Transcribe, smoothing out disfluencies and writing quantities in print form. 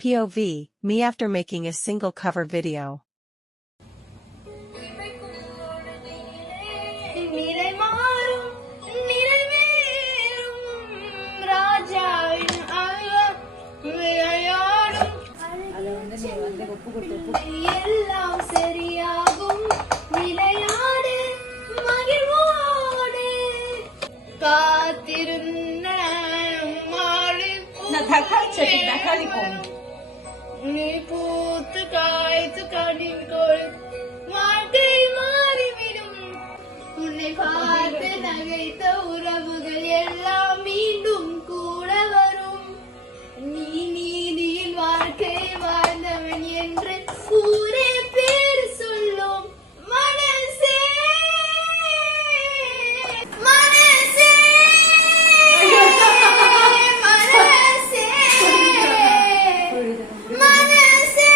POV, me after making a single cover video. நீ பூத்து காய்த்து கண்ணின்கோள் வாழ்க்கை மாறிவிடும். உன்னை பார்த்து நகைத்த உறவுகள் எல்லாம் மீண்டும் கூட வரும். நீ நீதியில் வாழ்க்கை வாழ்ந்தவன் என்று ஊரே பேர் சொல்லும். மனசே மனசே மனசே